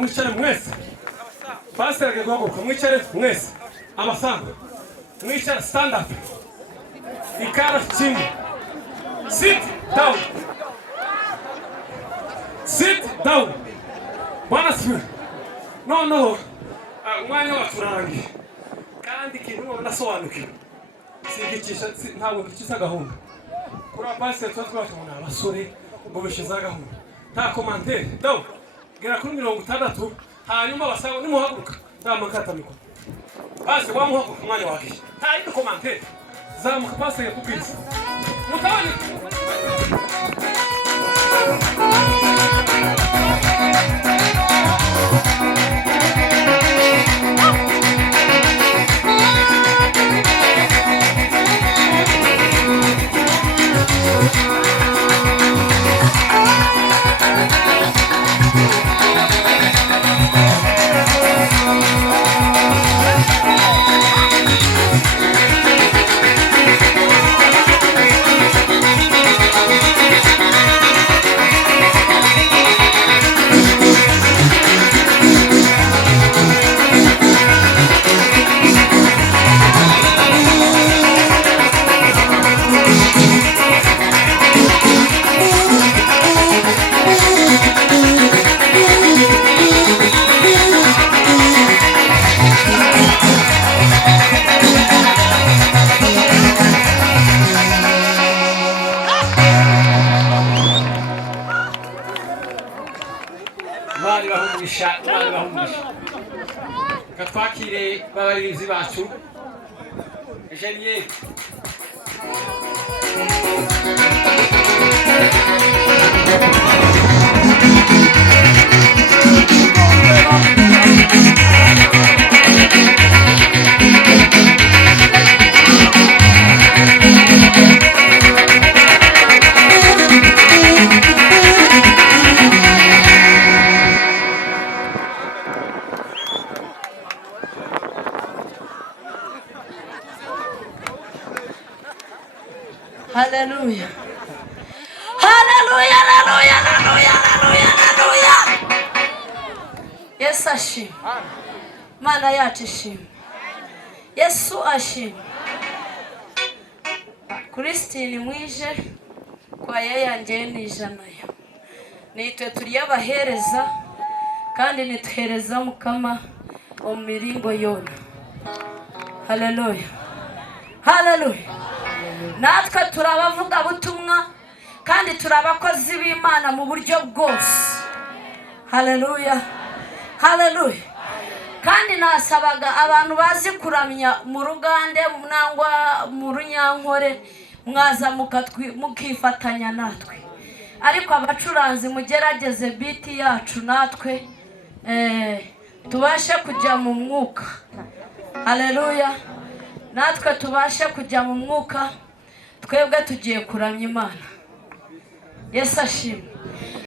mwicare mwese. Pastor agiye mwicare mwese. Amasanga. Mwicare stand up. Ikara chini. Sit down. Sit down. Bwana siwe. No. Umwanya waturangiye. Kandi kintu nasobanukiwe. Sigicisha ntabwo gicisha gahunda. Kura pastor twatwatubona abasore ngo bishiza gahunda. Ta commentaire. Donc, gera kuri 60 hanyuma basaba nimuhaguruka. Ndamakata miko. Basi wamuhaguruka umwanya wake. Ta indi commentaire. Zamuka pastor yakubwiriza. Mutabani. Katwakire babaririzi bacu Genier Hallelujah. Hallelujah, hallelujah, hallelujah, hallelujah, hallelujah. Yes, ashim. Mana yacu ishim. Yesu ashim. Christine mwije kwa yanjye n'ijanayo. Nitwe turi abahereza kandi nithereza mukama omiringo yona. Hallelujah. Hallelujah. Natwe turabavuga butumwa kandi turabakozi b'Imana mu buryo bwose. Hallelujah. Hallelujah. Kandi nasabaga abantu bazi kuramya mu rugande nangwa mu runyankore mwaza mukifatanya natwe. Ariko abacuranzi mugerageze biti yacu natwe tubashe kujya mu mwuka. Hallelujah. Natwe tubashe kujya mu mwuka twebwe tugiye kuramya Imana. Yesu ashimwe.